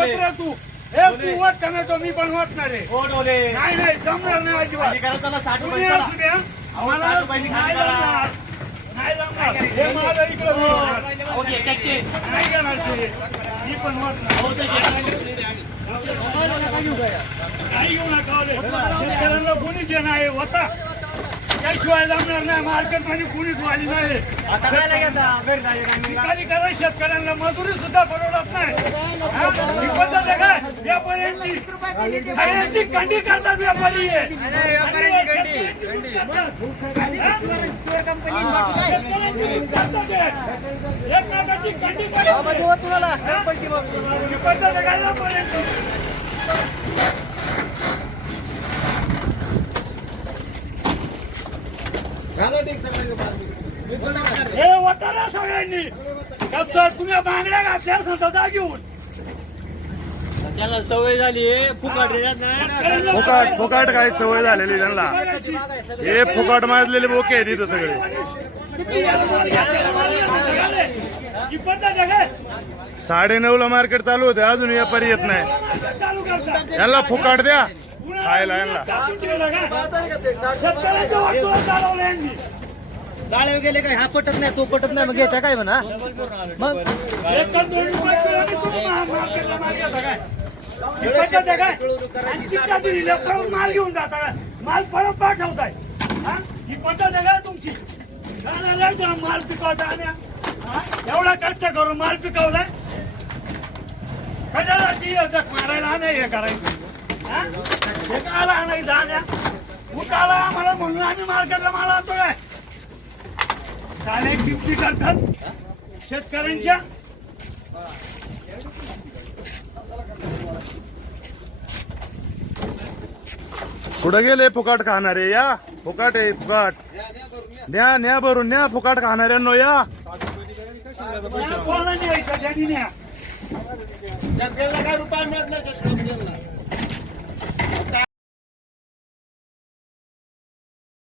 होत रे तू हे तू वट का नाही तो मी पण वाटणार आहे हो डोले नाही नाही जमणार नाही अजिबात आणि करा त्याला साठ तुम्ही रुपये असू द्या अहो, मला साठ रुपयांनी नाही खाली करा. जमणार नाही जमणार हे माझं इकडं मी होणार. हो, घे, check घे. नाही घेणार ते मी पण वाटणार हो, ते घे. काही घेऊ त्याशिवाय जमणार नाही. मार्केटमध्ये कोणीच वाली नाही. ठिकाणी करा शेतकऱ्यांना मजुरी सुद्धा परवडत नाही. हा? पद्धत आहे काय? व्यापाऱ्यांची. सगळ्यांची कंडी करतात व्यापारी. हे. शेतकऱ्यांची. हा? करतात. हे. एकमेकांची कंडी करतात हा? ही पद्धत आहे काय व्यापाऱ्यांची? हे होता ना सगळ्यांनी कसं तुम्ही बांगड्या घातल्या असेल तर सवय झाली फुकट फुकाट फुकाट काय सवय झालेली त्यांना. हे फुकाट माजलेले बोके आहेत इथं सगळे? साडे ला मार्केट चालू होते. अजून व्यापारी येत नाही. यांना फुकाट द्या. खायला यांना. टाकून गाळे गेले काय हा पटत नाही तो पटत नाही मग याच्या काय म्हणा मग मार्केटला माल घेता काय? माल घेऊन जाता काय? माल परत पाठवताय हा? ही पद्धत आहे का तुमची काय माल पिकवता आम्ही एवढा कष्ट करून माल पिकवलाय कशाला ती मारायला आणाय हे करायचं आला नाही काला आणायचं आण्या मुकाला आम्हाला म्हणून आम्ही मार्केटला माल आणतो काय काय किमती करतात शेतकऱ्यांच्या. कुठं गेले फुकाट खाणारे या. फुकाट आहे फुकाट. न्या न्या भरून न्या फुकाट खाणाऱ्यांनो या. कोणाला न्यायचं? त्यांनी न्या. शेतकऱ्याला काय रुपया मिळत नाही